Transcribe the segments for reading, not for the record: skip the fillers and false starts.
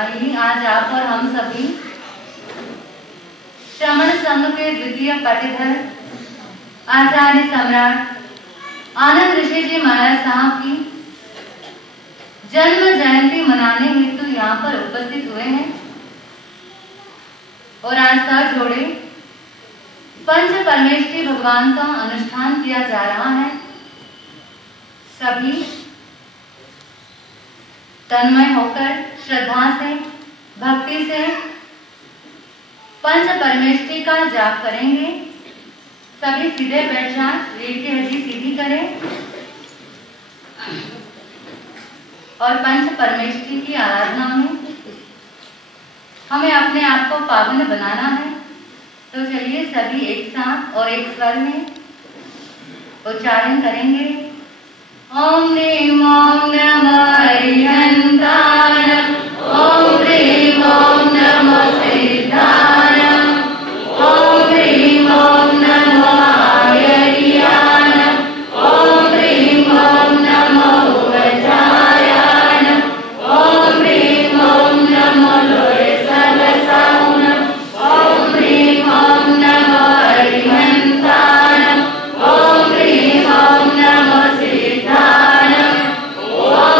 आइए आज आप और हम सभी श्रमण संघ के द्वितीय पाटीधर आचार्य सम्राट आनंद ऋषि जी महाराज साहब की जन्म जयंती मनाने हेतु यहाँ पर उपस्थित हुए हैं और आज साथ जोड़े पंच परमेष्ठी भगवान का अनुष्ठान किया जा रहा है। सभी तन्मय होकर श्रद्धा से भक्ति से पंच परमेष्ठी का जाप करेंगे। सभी सीधे बैठ जाएं, रीढ़ की हड्डी सीधी करें और पंच परमेष्ठी की आराधना में हमें अपने आप को पावन बनाना है। तो चलिए सभी एक साथ और एक स्वर में उच्चारण करेंगे। ओम ह्रीं ओम नमः अरिहंताय, ओम ह्रीं ओम नमः सिद्धाय, ओम ह्रीं ओम नमः आयर्याय, ओम ह्रीं ओम नमः उवजायाय, ओम ह्रीं ओम नमः लोय सलसाउन, ओम ह्रीं ओम नमः अरिहंताय, ओम ह्रीं ओम नमः सिद्धाय, ओम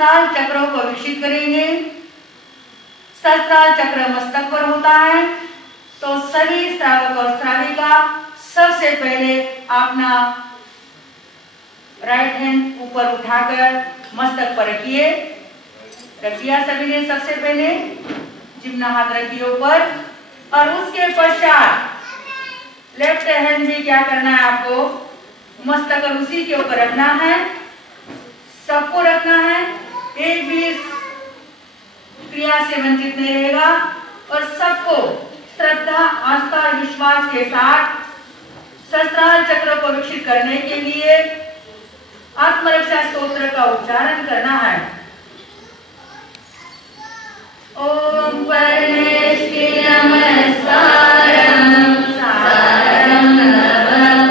सहस्त्रार चक्रों को विकसित करेंगे। सहस्त्रार चक्र मस्तक पर होता है, तो सभी श्रावक और श्राविका सबसे पहले अपना राइट हैंड ऊपर उठाकर मस्तक पर रखिए। रख दिया सभी ने? सबसे पहले जिम्ना हाथ रखिए ऊपर, और उसके पश्चात लेफ्ट हैंड भी क्या करना है आपको, मस्तक और उसी के ऊपर रखना है। सबको रखना है, एक भी क्रिया से वंचित नहीं रहेगा, और सबको श्रद्धा, आस्था और विश्वास के साथ सहस्त्रार चक्र को विकसित करने के लिए आत्मरक्षा स्तोत्र का उच्चारण करना है। ओम परमेश्वरी नमस्कारं सारं नवपरात्मकं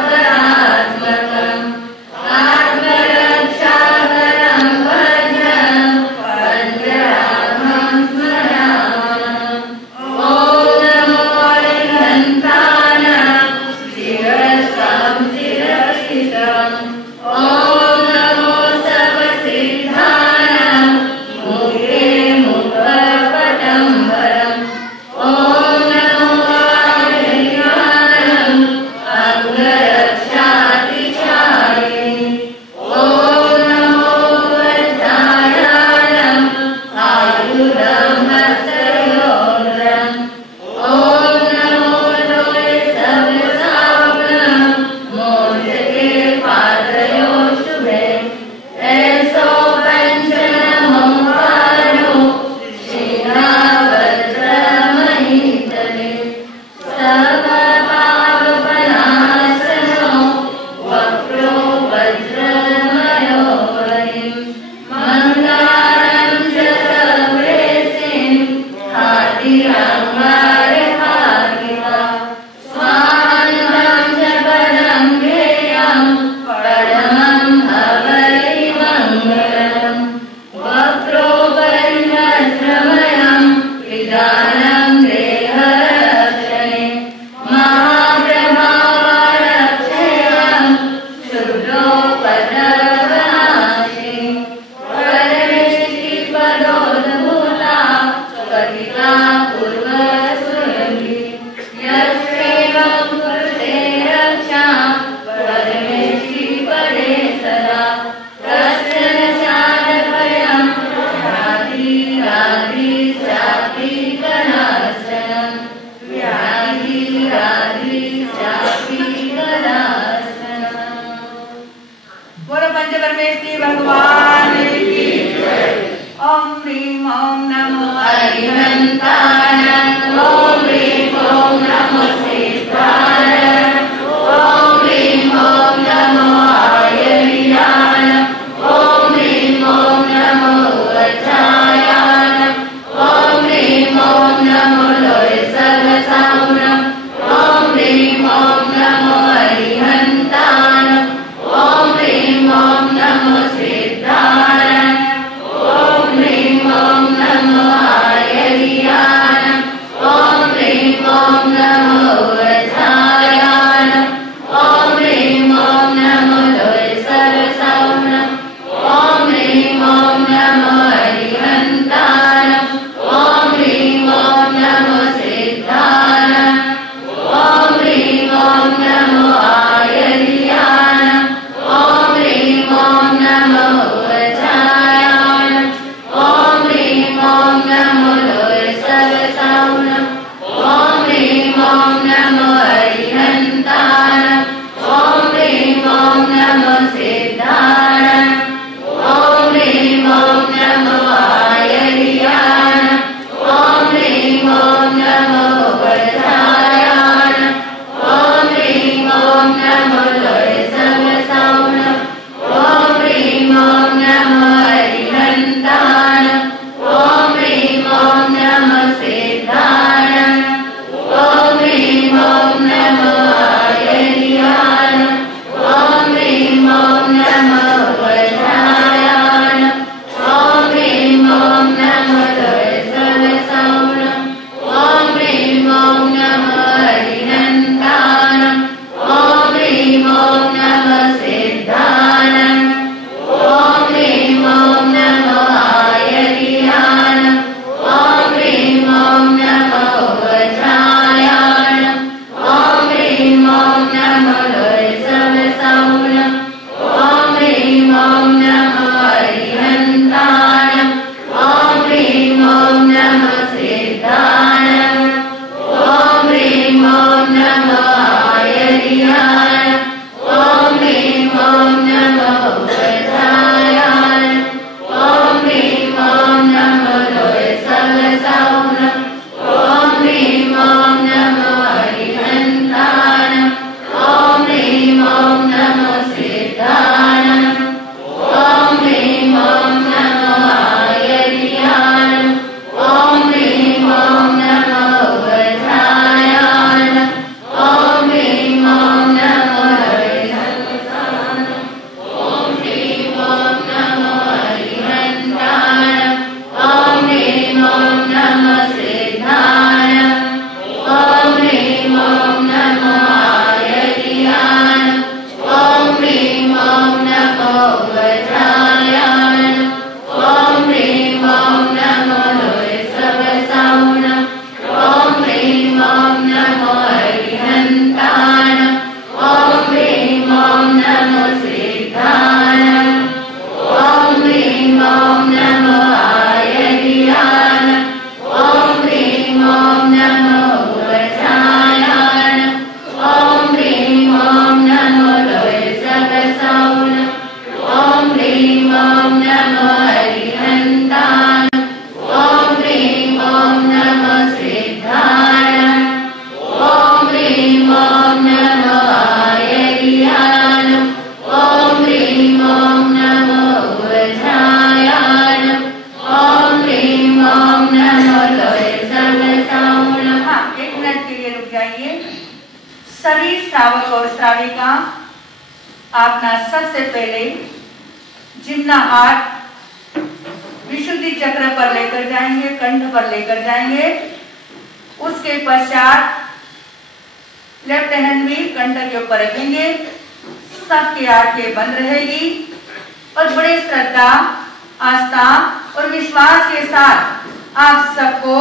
आत्मरक्षाकरं वज्रं वज्राहं स्मरामि। ओम नमो अरिहन्तानं शिरसां शिरस्थितं। ओम नमो सर्वसिद्धानां मुखे मुखपटम्बरम्। ओम नमो आर्याणं अंगरक्षातिचारिणे। ओम नमो वज्रायाणं आयुधं हस्तयोग्रम्। ओम नमो लोहे सवसावनं मोदके पादयो शुभे। ऐसो पंचनमोकारो श्रीरावज्रमहितले सर्वपापनाशनो वक्रो वज्रमयो हरिं। मन्दारं च सर्वेसिं हातिरङ्गारहारिवा। स्वाहान्तं च पदं गेयं परमं हवैमङ्गलम्। वक्रोपरि वज्रमयं विधानं देहरक्षणे। महाप्रभावारक्षेयं क्षुद्रोपद्रवनाशिनी। परमेष्टिपदोद्भूता कथिता पूर्वसुरभि। यस्यैवं कुरुते रक्षां परमेष्टिपदे सदा। तस्य न स्यादभयं व्याधिराधिश्चापि व्याधिराधिश्चापि। बोलो पंचपरमेष्ठी भगवान की जय। ओम ह्रीं ओम नमो अरिहन्तानं। ओम ह्रीं ओम नमो सिद्धाय। ओम ह्रीं ओम नमो आयर्याय। ओम ह्रीं ओम नमो वज्रायाय। ओम ह्रीं ओम नमो लोहे सर्वसावनं। ओम ह्रीं ओम नमो अरिहन्तानं। ओम ह्रीं ओम नमो सिद्धाय। ओम ह्रीं ओम नमो आयर्याय। श्रावक और श्राविका अपना सबसे पहले जिम्ना हाथ विशुद्धि चक्र पर लेकर जाएंगे, कंठ पर लेकर जाएंगे। उसके पश्चात लेफ्ट हैंड भी कंठ के ऊपर रखेंगे। सबकी आंखें बंद रहेगी और बड़े श्रद्धा, आस्था और विश्वास के साथ आप सबको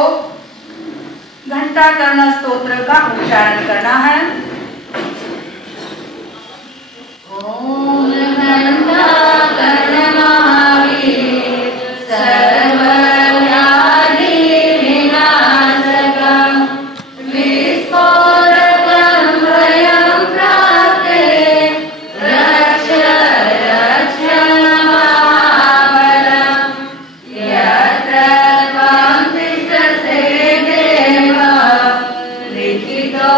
घंटाकर्ण स्तोत्र का उच्चारण करना है। ओम घंटाकर्ण महावीर सर्वव्याधि विनाशकं विस्फोटकं भयं प्राप्ते रक्ष रक्ष महाबलं यत्र त्वं तिष्ठसे देव लिखितो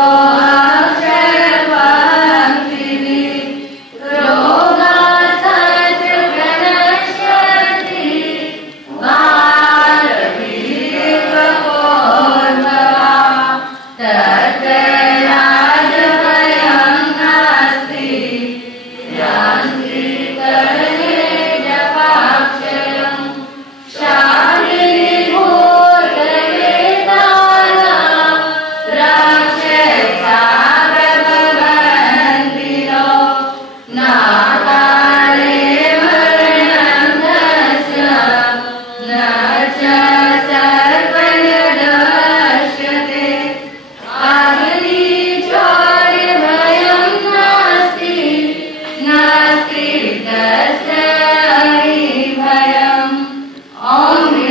Om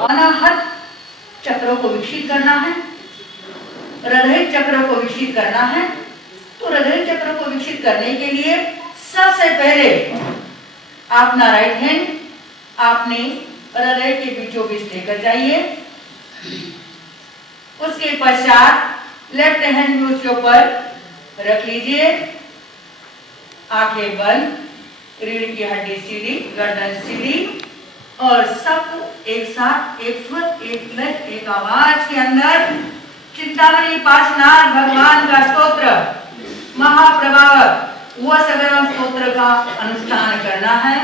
अनाहत चक्रों को विकसित करना है, हृदय चक्र को विकसित करना है। तो हृदय चक्र को विकसित करने के लिए सबसे पहले अपना राइट हैंड आपने हृदय के बीचों बीच लेकर जाइए। उसके पश्चात लेफ्ट हैंड भी उसके ऊपर रख लीजिए। आंखें बंद, रीढ़ की हड्डी सीधी, गर्दन सीधी और सब एक साथ एक स्वर एक लय एक आवाज के अंदर चिंतामणि पार्श्वनाथ भगवान का स्तोत्र महाप्रभावक वसगरम स्तोत्र का अनुष्ठान करना है।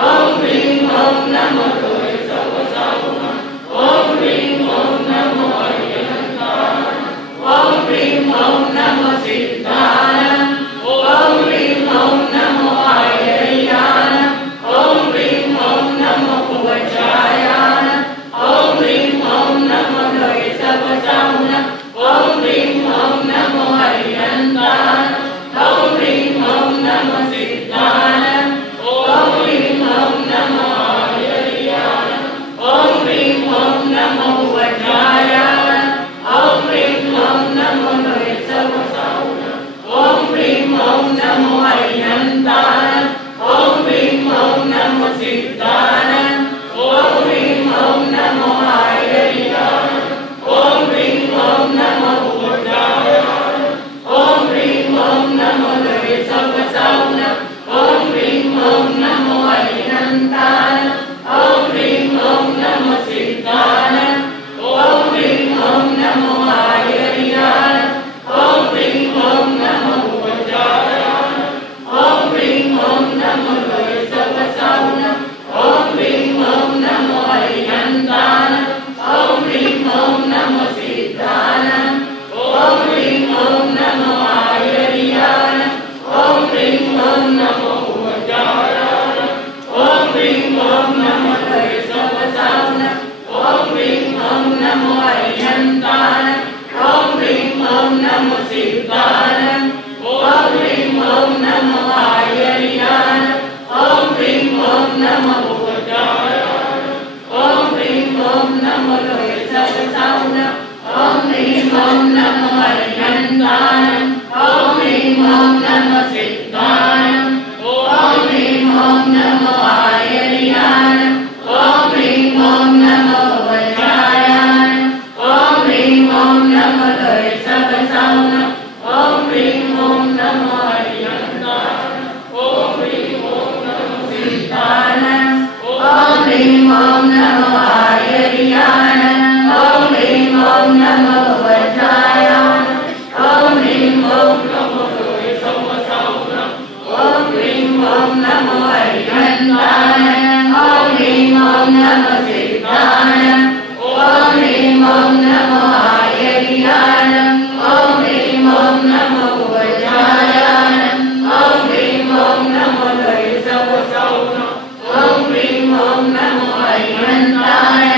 Om ह्रीं ॐ नमो आयर्याय ॐ ह्रीं ॐ नमो वज्राय ॐ ह्रीं ॐ नमो ॐ ह्रीं ॐ नमो अरिहन्ताय ॐ ह्रीं ॐ नमो सिद्धाय ॐ ह्रीं ॐ नमो आयर्याय ॐ ह्रीं ॐ नमो वज्राय ॐ ह्रीं ॐ नमो ॐ ह्रीं ॐ नमो अरिहन्ताय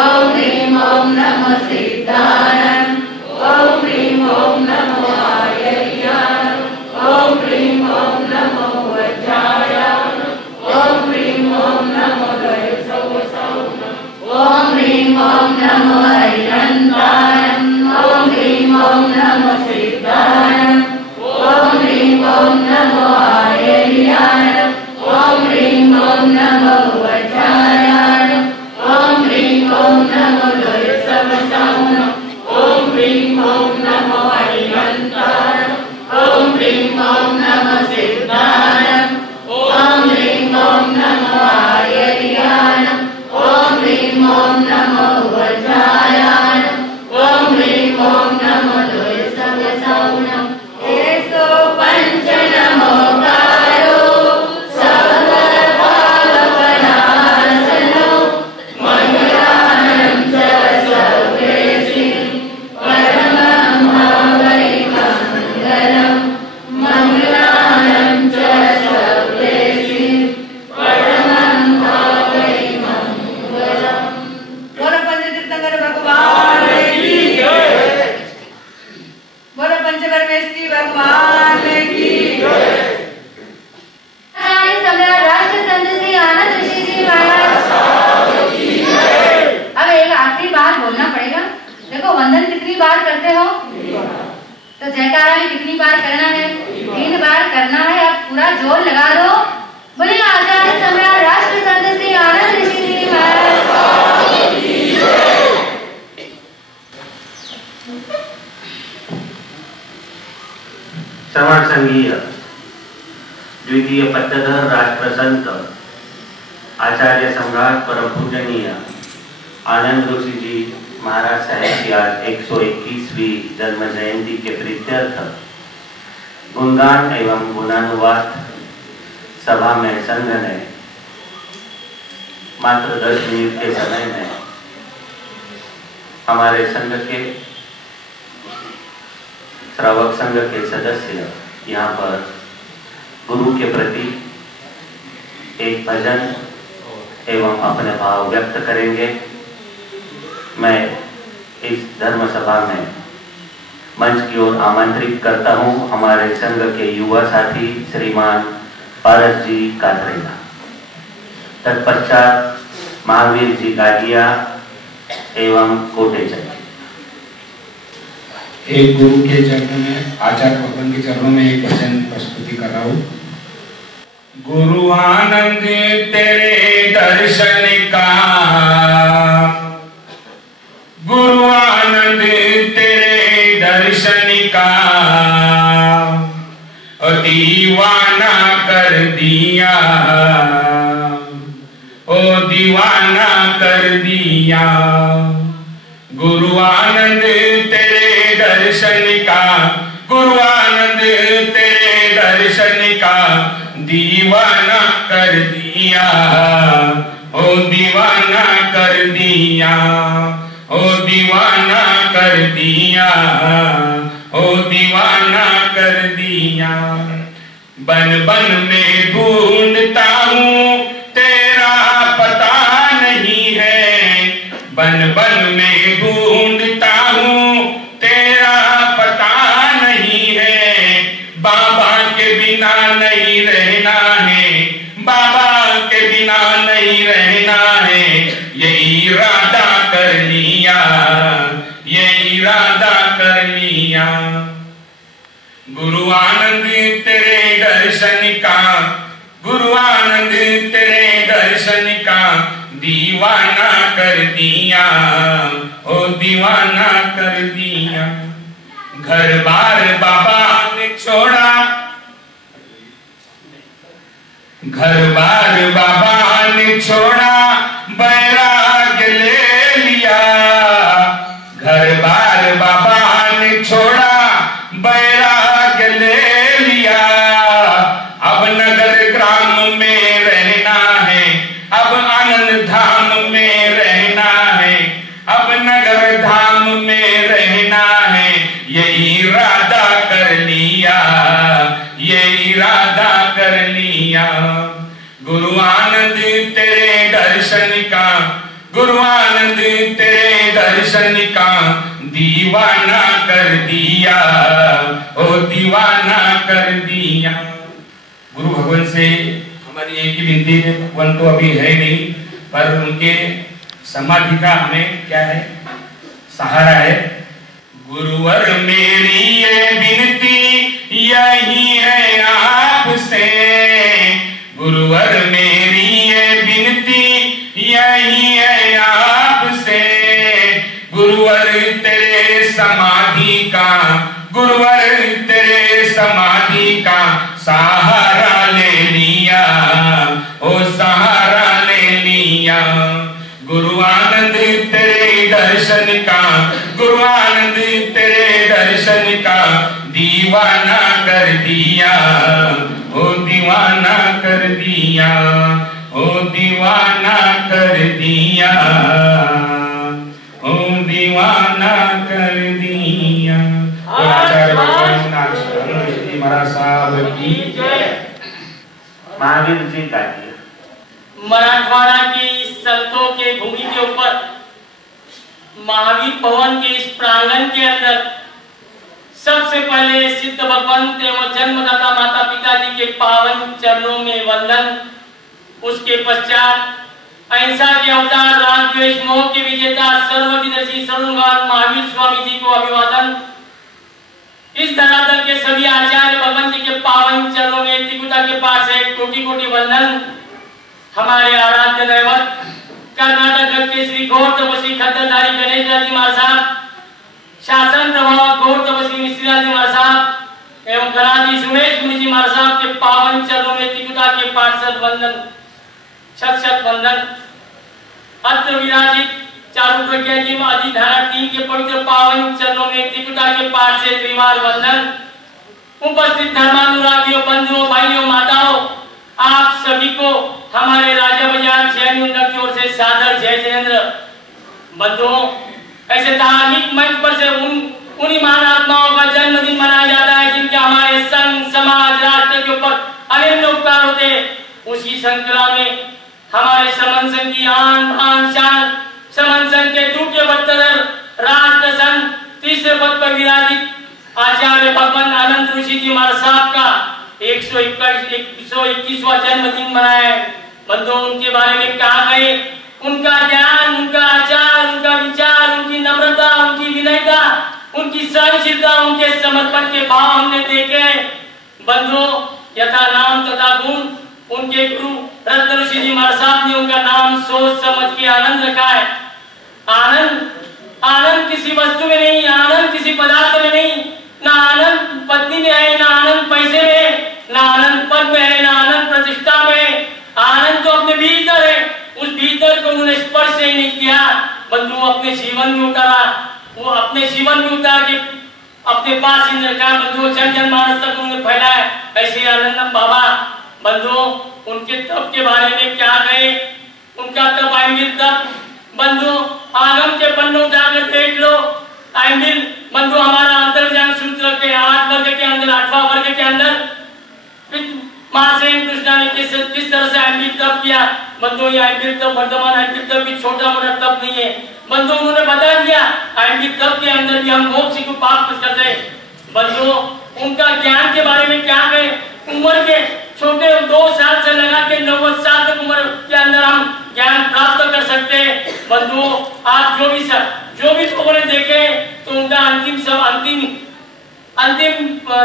ॐ ह्रीं ॐ नमो सिद्धाय ॐ ह्रीं ॐ नमो आयर्याय ॐ ह्रीं ॐ नमो वज्राय ॐ ह्रीं ॐ नमो ॐ ह्रीं ॐ नमो अरिहन्ताय ॐ ह्रीं ॐ नमो सिद्धाय ॐ ह्रीं ॐ नमो आयर्याय ॐ ह्रीं ॐ नमो वज्राय ॐ ह्रीं ॐ नमो ॐ ह्रीं ॐ नमो अरिहन्ताय ॐ ह्रीं ॐ नमो सिद्धाय ॐ ह्रीं ॐ नमो आयर्याय ॐ ह्रीं ॐ नमो वज्राय ॐ ह्रीं ॐ नमो एसो पंच नमोकारो सकलपापनाशनो मंगलानं च सर्वेषु परमं वै मंगलम् मंगलानं च सर्वेषु परमं वै मंगलम्। बोलो पंचतीर्थंकर भगवान की जय। बोलो पंचपरमेश्वरी भगवान की जय। सम्राट राष्ट्र संत श्री आनंद ऋषि जी महाराज। अब एक आखिरी बार बोलना पड़ेगा। देखो वंदन कितनी बार करते हो तो जयकारा भी कितनी बार करना है? 3 बार करना है। अब पूरा जोर लगा दो। बोलिए आचार्य सम्राट राष्ट्र संत श्री आनंद ऋषि जी महाराज। श्रवण संघीय द्वितीय पट्टधर राष्ट्रसंत आचार्य सम्राट परम पूजनीय आनंद ऋषि जी महाराज साहेब की आज 121वीं जन्म जयंती के प्रीत्यर्थ गुणगान एवं गुणानुवाद सभा में संघ ने मात्र 10 मिनट के समय में हमारे संघ के श्रावक संघ के सदस्य यहाँ पर गुरु के प्रति एक भजन एवं अपने भाव व्यक्त करेंगे। मैं इस धर्म सभा में मंच की ओर आमंत्रित करता हूँ हमारे संघ के युवा साथी श्रीमान पारस जी कातरेगा। तत्पश्चात महावीर जी गाजिया एवं कोटेचंद। एक गुरु के चरणों में आचार्य भगवान के चरणों में एक वचन प्रस्तुति कर रहा हूँ। गुरु आनंद तेरे दर्शन का, गुरु आनंद तेरे दर्शन का दीवाना कर दिया, ओ दीवाना कर दिया। गुरु आनंद तेरे दर्शन का, गुरु आनंद तेरे दर्शन का दीवाना कर दिया, ओ दीवाना कर दिया, ओ दीवाना कर दिया, ओ दीवाना कर दिया। बन बन में ढूंढता हूँ तेरा पता नहीं है, बन बन में ढूंढता हूँ तेरा पता नहीं है। बाबा के बिना नहीं रहना है, बाबा के बिना नहीं रहना है। ये इरादा कर लिया, ये इरादा कर लिया। गुरु आनंद तेरे दर्शन का, गुरु आनंद तेरे दर्शन का दीवाना कर दिया, ओ दीवाना कर दिया। घर बार बाबा ने छोड़ा, घर बार बाबा ने छोड़ा, गुरु आनंद तेरे दर्शन का, गुरु आनंद तेरे दर्शन का दीवाना कर दिया, ओ दीवाना कर दिया। गुरु भगवान से हमारी एक ही विनती है, भगवान तो अभी है नहीं, पर उनके समाधि का हमें क्या है, सहारा है। गुरुवर मेरी ये विनती यही है आपसे, गुरुवर मेरी ये विनती यही है आपसे, गुरुवर तेरे समाधि का, गुरुवर तेरे समाधि का सहारा ले लिया, ओ सहारा ले लिया। गुरु आनंद तेरे दर्शन का, गुरु आनंद तेरे दर्शन का दीवाना कर दिया, ओ दीवाना कर दिया, ओ दीवाना कर दिया, ओ दीवाना कर दिया। आचार्य भगवान महाराज साहब की जय। महावीर जी का किया मराठवाड़ा की संतों के भूमि के ऊपर महावीर भवन के इस प्रांगण के अंदर सबसे पहले सिद्ध भगवंत एवं जन्मदाता माता पिता जी के पावन चरणों में वंदन, उसके पश्चात अहिंसा के अवतार, राग द्वेष मोह के विजेता, सर्वविदर्शी सर्वगान महावीर स्वामी जी को अभिवादन। इस धरातल के सभी आचार्य भगवान जी के पावन चरणों में त्रिकुटा के पास है कोटि कोटि वंदन। हमारे आराध्य दैवत कर्नाटक के श्री गौर तपस्वी खद्दरधारी गणेश जी महाराज साहब, शासन प्रभाव गौर तपस्वी मिश्रा जी महाराज साहब एवं गणाधीश उमेश मुनि जी महाराज साहब के पावन चरणों में त्रिकुटा के पार्षद वंदन, शत शत वंदन। अत्र विराजित चारु प्रज्ञा जी आदि धारा 3 के पवित्र पावन चरणों में त्रिकुटा के पाठ से त्रिवार वंदन। उपस्थित धर्मानुरागियों, बंधुओं, भाइयों, माताओं, आप सभी को हमारे राजा बाजार जैन उन्नत की ओर से सादर जय जयेंद्र। बंधुओं, ऐसे धार्मिक मंच पर से उन्हीं महान आत्माओं का जन्मदिन मनाया जाता है जिनके हमारे संघ, समाज, राष्ट्र के ऊपर अनेक उपकार होते हैं। उसी श्रृंखला में हमारे समन संघ की आन बान शान, समन संघ के दूसरे बत्तर राष्ट्र संघ तीसरे पद पर विराजित आचार्य भगवान आनंद ऋषि जी महाराज साहब का 121वां जन्मदिन मनाया है। बंधुओं, उनके बारे में कहा गए, उनका ज्ञान, उनका आचार, उनका विचार, उनकी नम्रता, उनकी विनयता, उनकी सहनशीलता, उनके समर्पण के भाव हमने देखे। बंधुओं, यथा नाम तथा गुण, उनके गुरु रत्न ऋषि जी महाराज साहब ने उनका नाम सोच समझ के आनंद रखा है। आनंद, आनंद किसी वस्तु में नहीं, आनंद किसी पदार्थ में नहीं, ना आनंद पत्नी में है, ना आनंद पैसे में है, ना आनंद पद में है, ना आनंद प्रतिष्ठा में है। आनंद तो अपने भीतर है, उस भीतर को उन्होंने स्पर्श ही नहीं किया, बंधु अपने जीवन में उतारा, वो अपने जीवन में उतार के अपने पास ही रखा। बंधुओं, जन जन मानस तक उन्होंने फैलाया। ऐसे आनंदम बाबा, बंधुओं, उनके तप के बारे में क्या कहे, उनका तप आइमिल तप। बंधुओं, आगम के पन्नों उठाकर देख लो, आइमिल बंधु हमारा अंतर्ज्ञान सूत्र के 8 वर्ग के अंदर, 8वां वर्ग के अंदर महासेन कृष्णा ने किस तरह से आइमिल तप किया। बंधुओं, ये आइमिल तप, वर्तमान आइमिल तप भी छोटा मोटा तप नहीं है। बंधुओं, उन्होंने बता दिया आइमिल तप के अंदर भी हम मोक्ष को प्राप्त करते हैं। बंधुओं, उनका ज्ञान के बारे में क्या कहें, उम्र के छोटे 2 साल से लगा के 90 साल तक उम्र के अंदर हम ज्ञान प्राप्त कर सकते हैं। बंधुओं, आप जो भी लोगों ने देखे तो उनका अंतिम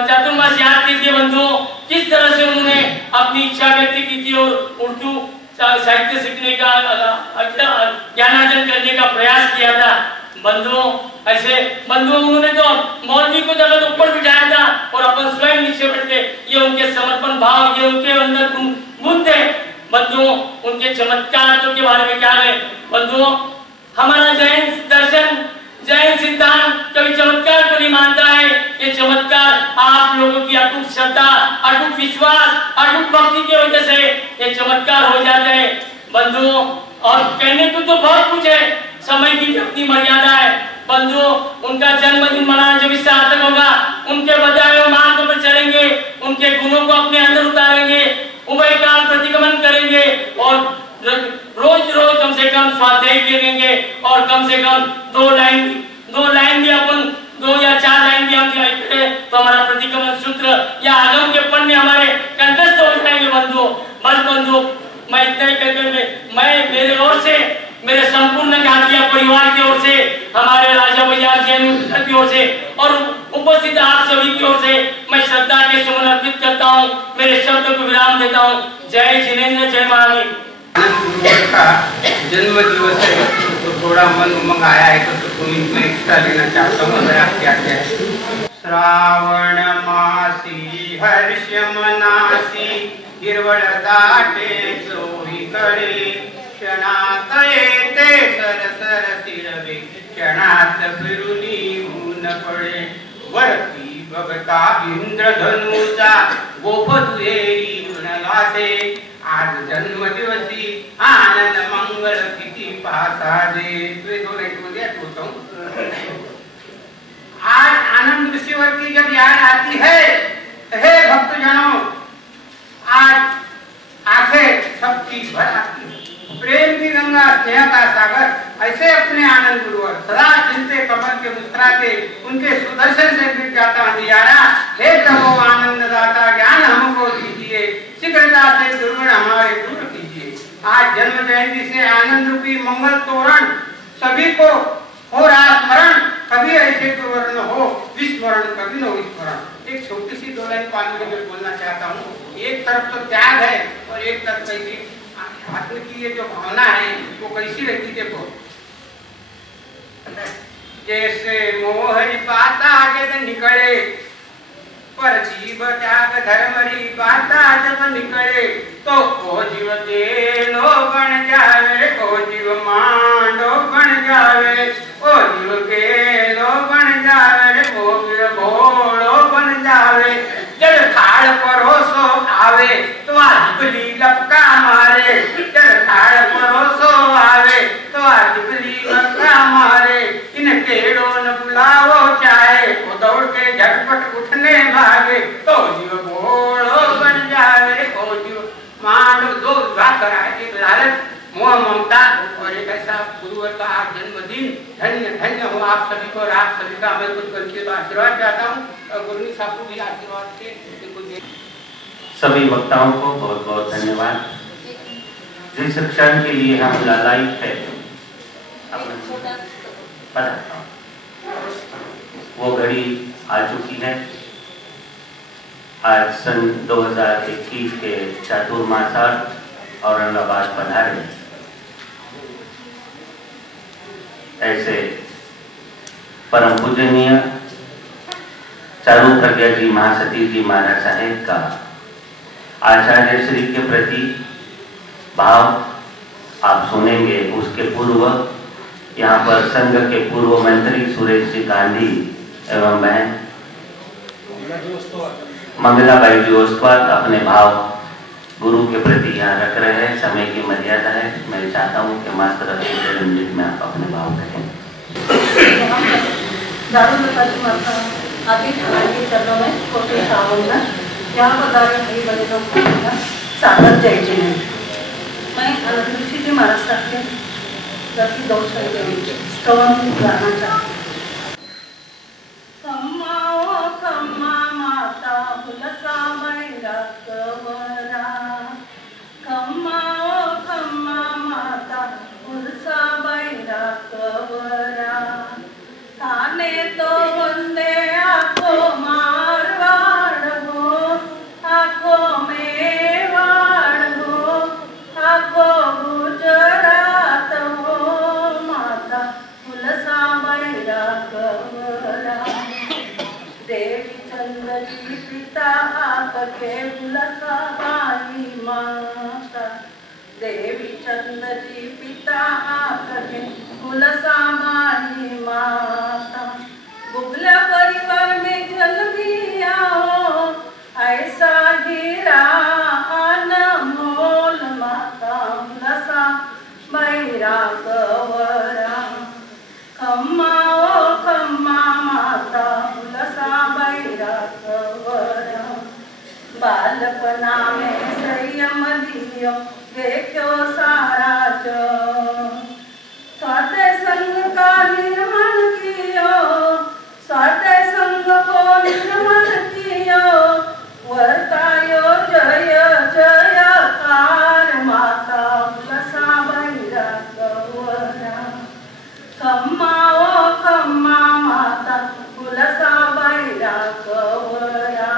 चातुर्मास याद कीजिए। बंधुओं, किस तरह से उन्होंने अपनी इच्छा व्यक्त की थी और उर्दू साहित्य सीखने का, ज्ञानार्जन करने का प्रयास किया था। बंधुओं, ऐसे बंधुओं, उन्होंने तो मौलवी को जगह ऊपर बिठाया था और अपन स्वयं नीचे बैठे। ये उनके समर्पण भाव, ये उनके अंदर गुण थे। बंधुओं, उनके चमत्कारों के बारे में क्या है। बंधुओं, हमारा जैन दर्शन, जैन सिद्धांत कभी चमत्कार को नहीं मानता है। ये चमत्कार आप लोगों की अटूट श्रद्धा, अटूट विश्वास, अटूट भक्ति की वजह से ये चमत्कार हो जाते हैं। बंधुओं, और कहने को तो बहुत कुछ है, समय की अपनी मर्यादा है। बंधुओं, उनका जन्मदिन मनाना जब इससे सार्थक होगा, उनके बताए हुए मार्ग पर चलेंगे, उनके गुणों को अपने अंदर उतारेंगे, उभय काल और रोज रोज कम से कम स्वाध्याय करेंगे और कम से कम 2 लाइन भी अपन 2 या 4 लाइन भी हम करें तो हमारा प्रतिक्रमण सूत्र या आगम के पन्ने हमारे कंठस्थ हो जाएंगे बंधु। मैं इतना ही कहकर मैं मेरे ओर से मेरे संपूर्ण घाटिया परिवार की ओर से हमारे राजा भैया जैन की ओर से और उपस्थित आप सभी की ओर से मैं श्रद्धा के सुमन अर्पित करता हूँ। मेरे शब्द को विराम देता हूँ। जय जिनेन्द्र, जय महावीर। का जन्म दिवस है तो थोड़ा मन उमंग आया है तो मैं एक्स्ट्रा लेना चाहता हूँ। अगर आप क्या कहते श्रावण मासी हर्ष मनासी हिरवळ दाटे चोही कडे क्षणात येते सरसर शिरवे क्षणात फिरुनी ऊन पडे वरती बघता इंद्रधनुचा गोपदुहेरी म्हणलासे आज जन्मदिवसी आनंद मंगल किती पासादे आज आनंद ऋषिवती जब याद आती है हे भक्तजनों आज आंखें सब चीज भर आती है। प्रेम की गंगा स्नेह का सागर ऐसे अपने आनंद गुरुवर सदा चिंते कमल के मुस्कुराते उनके सुदर्शन से गिर जाता अंधियारा। हे प्रभु आनंद दाता ज्ञान हमको दीजिए शीघ्रता से दुर्गुण हमारे दूर कीजिए। आज जन्म जयंती से आनंद रूपी मंगल तोरण सभी को हो रहा स्मरण कभी ऐसे गुरुवर न हो विस्मरण कभी न विस्मरण। एक छोटी सी 2 लाइन 5 मिनट में बोलना चाहता हूँ। एक तरफ तो त्याग है और एक तरफ कैसी आत्म की ये जो भावना है वो कैसी रहती देखो। जैसे मोहरी पाता जब निकले पर जीव त्याग धर्मरी पाता जब निकले तो को जीव देलो बन जावे को जीव मांडो बन जावे ओ जीव गेलो बन जावे को जीव घोड़ो बन जावे जब थाल परोसो आवे तो आजबली लपका मारे जब थाल परोसो आवे तो आजबली लपका मारे इन केड़ो न बुलावो चाहे वो दौड़ के झटपट उठने भागे तो जीव घोड़ो बन जावे ओ जीव मानो। 2 विवाह कराए, एक लालच मोह ममता और एक ऐसा गुरुवर का आज जन्मदिन। धन्य धन्य हो आप सभी को और आप सभी का मैं कुछ करके तो आशीर्वाद चाहता हूँ और गुरु साहब को भी आशीर्वाद के सभी वक्ताओं को बहुत बहुत धन्यवाद। जिस क्षण के लिए हम लालायित है वो घड़ी आ चुकी है। आज सन 2021 के चातुर्मासार्थ औरंगाबाद पधारे ऐसे परम पूजनीय चारू प्रज्ञा जी महासती जी महाराज साहेब का आचार्य श्री के प्रति भाव आप सुनेंगे। उसके पूर्व यहाँ पर संघ के पूर्व मंत्री सुरेश जी गांधी एवं बहन मंगलाबाई जी ओस्तवाल अपने भाव गुरु के प्रति यहाँ रख रहे हैं। समय की मर्यादा है, मैं चाहता हूँ कि मात्र 1 मिनट में आप अपने भाव कहें। अभी के चरणों में छोटे श्रावण में यहाँ पर भाई बड़े लोग सागर जय जी हैं। मैं ऋषि जी महाराज साहब के प्रति 2 शब्द स्तवन गाना चाहती हूँ। खम्मा माता हुलसा मैरा कवरा खम्मा माता हुलसा मैरा कवरा थाने तो वंदे आखो मारवाड़ हो आखो मेवाड़ हो आखो गुजरात हो माता हुलसा मैरा कवरा देवी चंद्र जी पिता आपके हुलसा बाई माता देवी चंद्र जी पिता आपके हुलसा बाई माता बुगला परिवार में जन्म भी आओ ऐसा हीरा अनमोल माता हुलसा मैरा कवरा खम्मा माता हुलसा मैरा कवरा बालपना में संयम लिए देखियो देखियो साराच स्वाते संग का निर्मल कियो स्वाते संग को निर्मल कियो वर्तायो जय जयकार माता तुलसा बैरा गौरा खम्मा ओ खम्मा माता तुलसा बैरा गौरा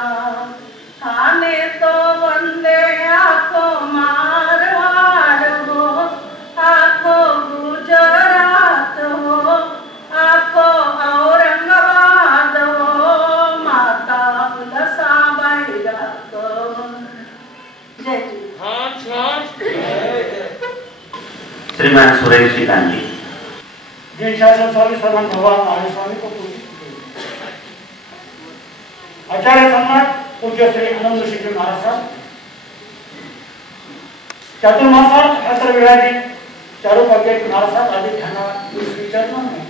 खाने तो वंदे आखो मारवाड़ हो आखो गुजरात हो आखो औरंगाबाद हो माता तुलसा बैरा जय जी। श्रीमान सुरेश गांधी जय शासन स्वामी श्रवण भगवान महावीर स्वामी को पूजित आचार्य सम्राट पूज्य श्री आनंद ऋषि जी महाराज साहब चातुर्मासात अत्र विराजित चारों पगे महाराज साहब आदि खाना इस विचरण में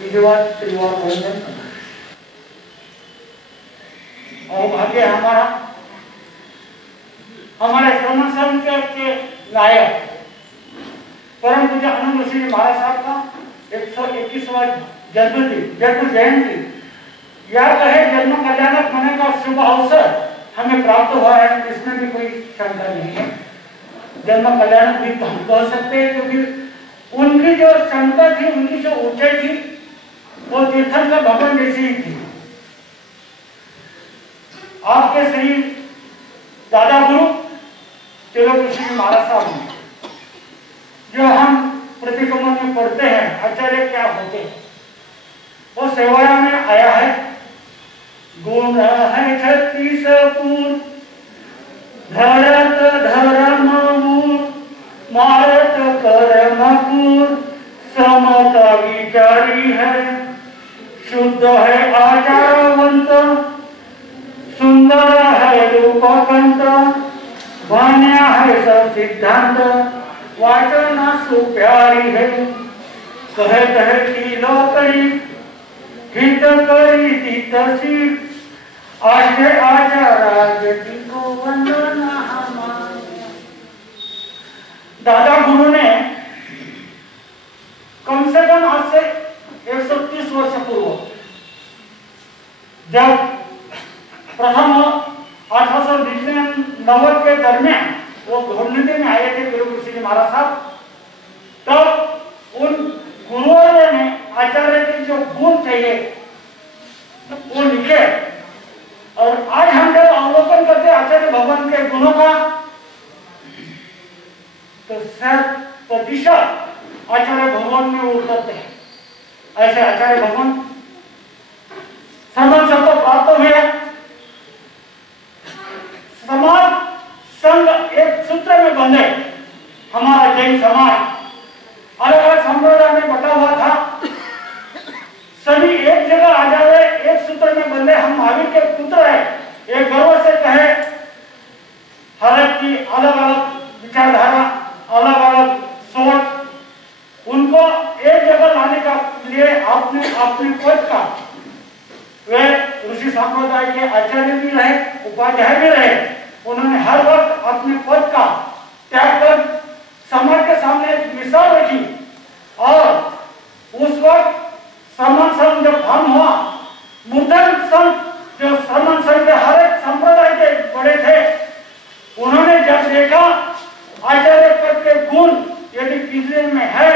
विधिवत त्रिवार भोजन और भाग्य हमारे श्रवण संघ के नायक परम पूज्य आनंद ऋषि जी महाराज साहब का 121वां जन्म जयंती या कहे जन्म कल्याणक होने का शुभ अवसर हमें प्राप्त हुआ है, इसमें भी कोई शंका नहीं है। जन्म कल्याणक भी हम कह सकते हैं क्योंकि उनकी जो क्षमता थी, उनकी जो ऊंचाई थी, वो तीर्थंकर भगवान जैसी ही थी। आपके श्री दादा गुरु तिलक ऋषि महाराज साहब ने जो हम प्रतिक्रमण में पढ़ते हैं आचार्य क्या होते हैं, वो सेवाया में आया है। गुण है 36 पूर्ण धरत धर्म मारत कर्म पूर्ण समता विचारी है शुद्ध है आचारवंत सुंदर है रूपकंत भान्या है सब सिद्धांत वाचन सुप्यारी है कहे कहे की लोकड़ी हित करी तीतसी आज आचार्य जी को वंदना हमारे। दादा गुरु ने कम से कम आज से 130 वर्ष पूर्व जब प्रथम 1890 के दरमियान वो घूमने में आए थे गुरु ऋषि जी महाराज साहब, तब उन गुरुओं ने आचार्य के जो गुण चाहिए वो लिखे। और आज हम जब अवलोकन करते आचार्य भगवान के गुणों का तो 100% आचार्य भगवान में उतरते हैं। ऐसे आचार्य भगवान समाज सबको प्राप्त हुए। समाज संघ एक सूत्र में बंधे। हमारा जैन समाज अलग अलग संप्रदाय में बटा हुआ था, सभी एक जगह आ जाए, एक सूत्र में बंधे। हम महावीर के पुत्र है, एक गर्व से कहे। हर एक की अलग अलग विचारधारा, अलग अलग सोच, उनको एक जगह लाने का लिए आपने अपने पद का, वे ऋषि संप्रदाय के आचार्य भी रहे, उपाध्याय भी रहे। उन्होंने हर वक्त अपने पद का त्याग कर समाज के सामने एक मिसाल रखी। और उस वक्त श्रमण संघ जब फॉर्म हुआ, मुद्दन संघ जो श्रमण संघ के हर एक संप्रदाय के बड़े थे, उन्होंने जब देखा आचार्य पद के गुण यदि किसी में है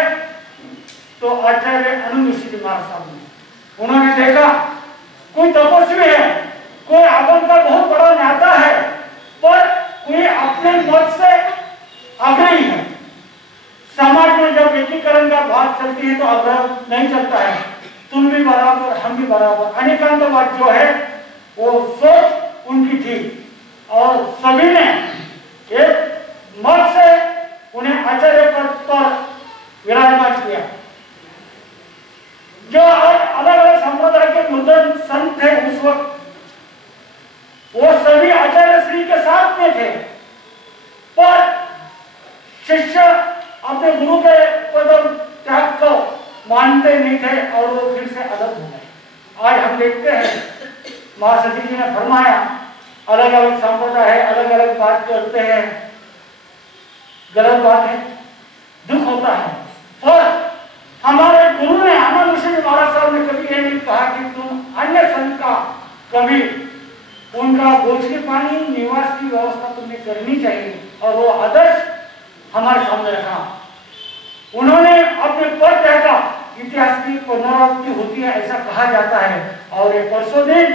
तो आचार्य आनंद ऋषि जी महाराज साहब ने उन्होंने देखा कोई तपस्वी है, कोई आगम का बहुत बड़ा नाता है, पर कोई अपने मत से अग्रणी है। समाज में जब एकीकरण का बात चलती है तो आग्रह नहीं चलता है, तुम भी बराबर हम भी बराबर। अनेकांतवाद जो है वो सोच उनकी थी और सभी ने एक मत से उन्हें आचार्य पद पर विराजमान किया। जो अलग अलग संप्रदाय के मुद्दन संत थे उस वक्त, वो सभी आचार्य श्री के साथ में थे, पर शिष्य अपने गुरु के पद त्याग को मानते नहीं थे और वो फिर से अलग हो गए। आज हम देखते हैं महासती जी ने फरमाया अलग अलग संप्रदाय है, अलग अलग बात करते हैं, गलत बात है, दुख होता है। और हमारे गुरु ने, आनंद ऋषि जी महाराज साहब ने कभी ये नहीं कहा कि तुम अन्य संत का कभी उनका भोजन पानी निवास की व्यवस्था तुमने करनी चाहिए, और वो आदर्श हमारे सामने रखा। उन्होंने अपने पद त्यागा, इतिहास की पुनरावृत्ति होती है ऐसा कहा जाता है। और ये परसों दिन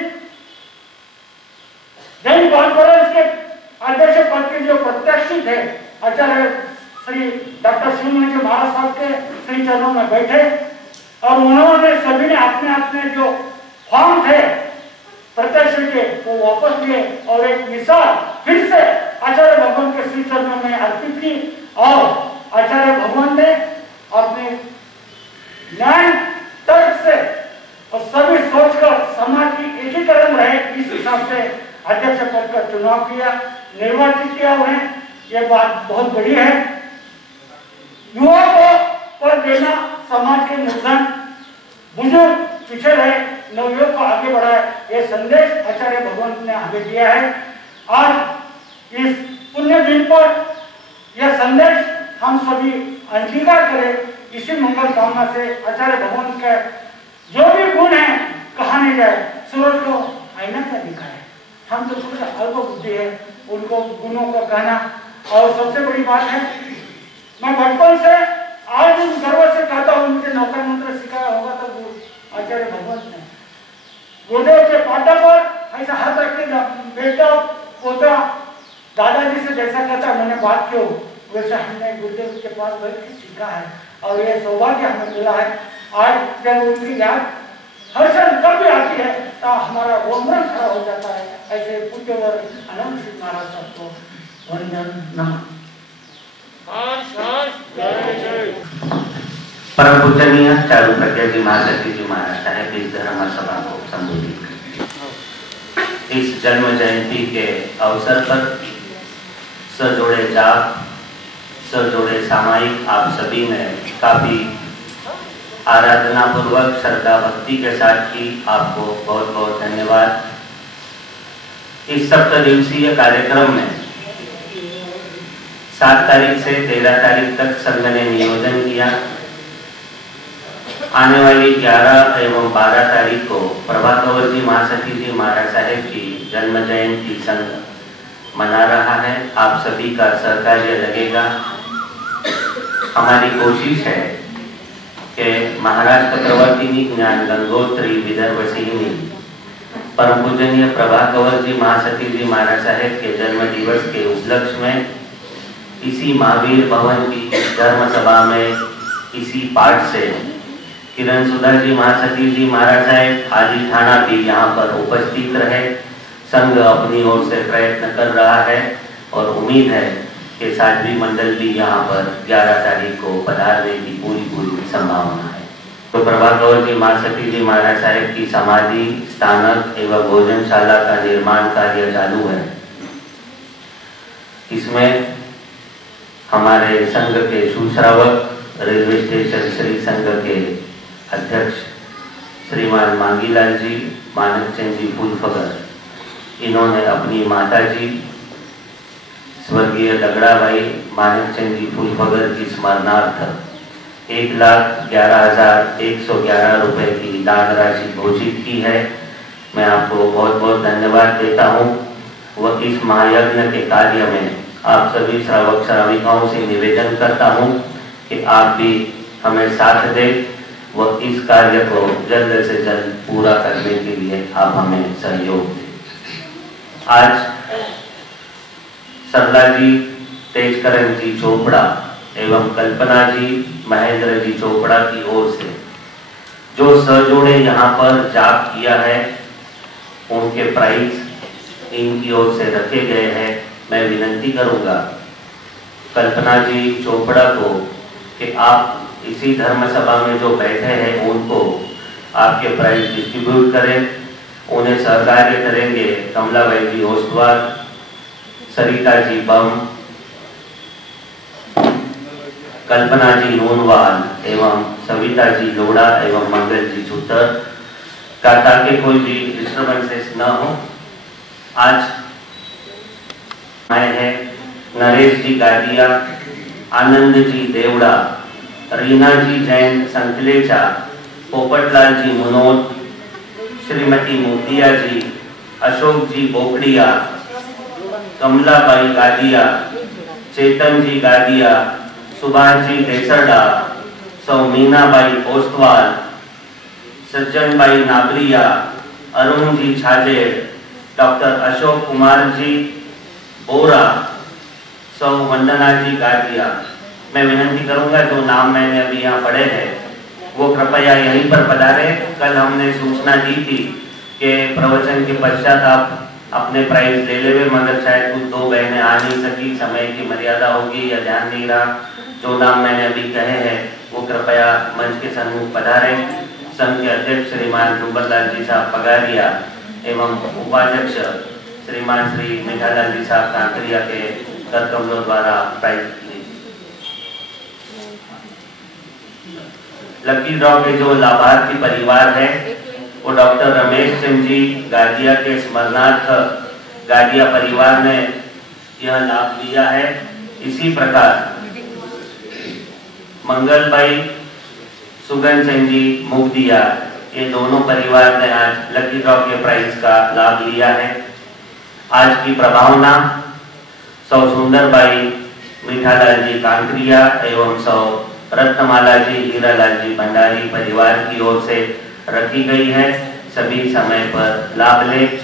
जैन कॉन्फ्रेंस के अध्यक्ष पद के जो प्रत्याशी थे आचार्य श्री डॉक्टर शिवमणि जी महाराज साहब के श्री चरणों में बैठे, और उन्होंने सभी ने अपने अपने जो फॉर्म थे प्रत्याशी के वो वापस लिए, और एक मिसाल फिर से आचार्य भगवान के श्री चरणों में अर्पित की। और आचार्य भगवान ने अपने न्याय तर्क से और सभी सोचकर समाज की एकीकरण रहे, इस हिसाब से अध्यक्ष पद का चुनाव किया, निर्वाचित किया उन्हें। ये बात बहुत बड़ी है। युवा को पद देना समाज के निर्धन बुजुर्ग पीछे रहे, नवयुवक को आगे बढ़ाए, ये संदेश आचार्य भगवान ने हमें दिया है। आज इस पुण्य दिन पर यह संदेश हम सभी अंगीकार करें। इसी मंगल कामना से आचार्य भगवान के जो भी गुण है कहा नहीं जाए, सूरज को आईना क्या दिखाए, हम तो थोड़ा अल्प बुद्धि है उनको गुणों को कहना। और सबसे बड़ी बात है, मैं बचपन से आज गर्व से कहता हूँ, मुझे नौकर मंत्र सिखाया होगा तो आचार्य भगवान ने गुरुदेव के पाटा पर ऐसा हाथ रख के बेटा पोता दादाजी से जैसा कहता मैंने बात क्यों, वैसे हमने गुरुदेव के पास बैठ के सीखा है। और ये सौभाग्य हमें मिला है। आज जब उनकी याद हर क्षण कभी आती है तो हमारा रोमरन खड़ा हो जाता है। ऐसे पूज्यवर आनंद ऋषि महाराज साहब को वंदन नमन। परम पूजनीय चारू प्रज्ञा जी महाशक्ति जी महाराज साहेब इस धर्म सभा को संबोधित करते। इस जन्म जयंती के अवसर पर सजोड़े जाप, सजोड़े सामायिक आप सभी ने काफी आराधना पूर्वक श्रद्धा भक्ति के साथ की, आपको बहुत बहुत धन्यवाद। इस 7 दिवसीय कार्यक्रम में 7 तारीख से 13 तारीख तक संघ ने नियोजन किया। आने वाली 11 एवं 12 तारीख को प्रभात कंवर जी महासती जी महाराज साहेब की जन्म जयंती संघ मना रहा है। आप सभी का सहकार्य लगेगा। हमारी कोशिश है कि महाराज चक्रवर्ती ज्ञान गंगोत्री विदर्भ सिंह परम पूजनीय प्रभात कंवर जी महासती जी महाराज साहेब के जन्म दिवस के उपलक्ष्य में इसी महावीर भवन की धर्म सभा में इसी पाठ से किरण सुधा जी महासती जी महाराज साहेब आदि थाना भी यहाँ पर उपस्थित रहे। संघ अपनी ओर से प्रयत्न कर रहा है और उम्मीद है कि साध्वी मंडल भी यहाँ पर 11 तारीख को पधारने की पूरी संभावना है। तो प्रभात कंवर जी महासती जी महाराज साहेब की समाधि स्थानक एवं भोजनशाला का निर्माण कार्य चालू है। इसमें हमारे संघ के सुश्रावक, रेलवे स्टेशन श्री संघ के अध्यक्ष श्रीमान मांगीलाल जी, मानक चंद जी फूलफगर, इन्होंने अपनी माता जी स्वर्गीय दगड़ाबाई मानक चंद जी फूलफगर की स्मरणार्थ 1,11,111 रुपए की दान राशि घोषित की है। मैं आपको बहुत बहुत धन्यवाद देता हूँ। वह इस महायज्ञ के कार्य में आप सभी श्रावक श्राविकाओं से निवेदन करता हूँ कि आप भी हमें साथ दें व इस कार्य को जल्द से जल्द पूरा करने के लिए आप हमें सहयोग दें। आज सरला जी, तेजकरण जी चोपड़ा एवं कल्पना जी, महेंद्र जी चोपड़ा की ओर से जो सजोड़े यहाँ पर जाप किया है उनके प्राइज इनकी ओर से रखे गए हैं। मैं विनती करूंगा कल्पना जी चोपड़ा को कि आप इसी धर्म सभा में जो बैठे हैं उनको आपके प्राइज डिस्ट्रीब्यूट करें। उन्हें सहकार्य करेंगे कमलाबाई जी ओस्तवाल, सरिता जी बम, कल्पना जी नूनवाल एवं सविता जी लोड़ा एवं मंगल जी छुट्टर का, ताकि कोई भी डिस्टर्बेंसेस न हो। आज आए हैं नरेश जी गादिया, आनंद जी देवड़ा, रीना जी जैन संकलेचा, पोपटलाल जी मुनोद, श्रीमती मोतिया जी, अशोक जी बोकड़िया, कमलाबाई गादिया, चेतन जी गादिया, सुभाष जी देसरडा, सौ मीनाबाई ओस्तवाल, सज्जन भाई नाबरिया, अरुण जी छाजेड़, डॉक्टर अशोक कुमार जी बोरा, सौ वंदना जी गादिया। मैं विनती करूंगा जो नाम मैंने अभी यहाँ पढ़े हैं वो कृपया यहीं पर पधारे। कल हमने सूचना दी थी कि प्रवचन के पश्चात आप अपने प्राइज ले ले, मगर शायद कुछ दो बहनें आ नहीं सकी, समय की मर्यादा होगी या ध्यान नहीं रहा। जो नाम मैंने अभी कहे हैं वो कृपया मंच के सम्मुख पधारे। संघ के अध्यक्ष श्रीमान रूबतलाल जी साहब पगारिया एवं उपाध्यक्ष श्रीमान श्री मीठालाल जी साहब कांकरिया के कर कमलों द्वारा प्राइज। लकी ड्रॉ के जो लाभार्थी परिवार है वो डॉक्टर रमेश चंद जी गादिया के स्मरणार्थ गादिया परिवार ने यह लाभ लिया है। इसी प्रकार मंगल भाई सुगन सिंह जी मुगदिया, ये दोनों परिवार ने आज लकी ड्रॉ के प्राइज का लाभ लिया है। आज की प्रभावना सौ सुंदरबाई मीठालाल जी कांकरिया एवं सौ रत्नमाला जी हीरालाल जी भंडारी परिवार की ओर से रखी गई है। सभी समय पर लाभ लें।